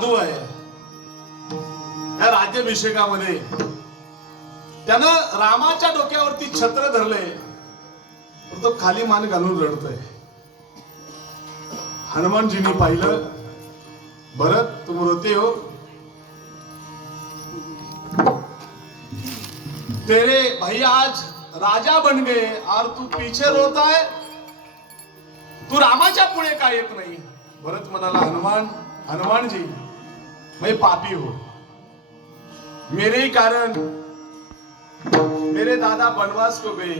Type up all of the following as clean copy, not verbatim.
जादू आहे या राज्याभिषेकामध्ये। त्यानं रामाच्या डोक्यावरती छत्र धरले, तो खाली मान घालून रडतोय। हनुमानजींनी पाहिलं, भरत तुम रोते हो, तेरे भाई आज राजा बन गए और तू पीछे रोता है, तू रामाच्या पुढे का येत नाही? भरत म्हणाला, हनुमान जी मैं पापी हूं, मेरे ही कारण मेरे दादा वनवास को गए,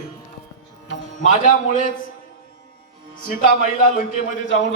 माझ्यामुळेच सीता माईला लंकेमध्ये जाऊन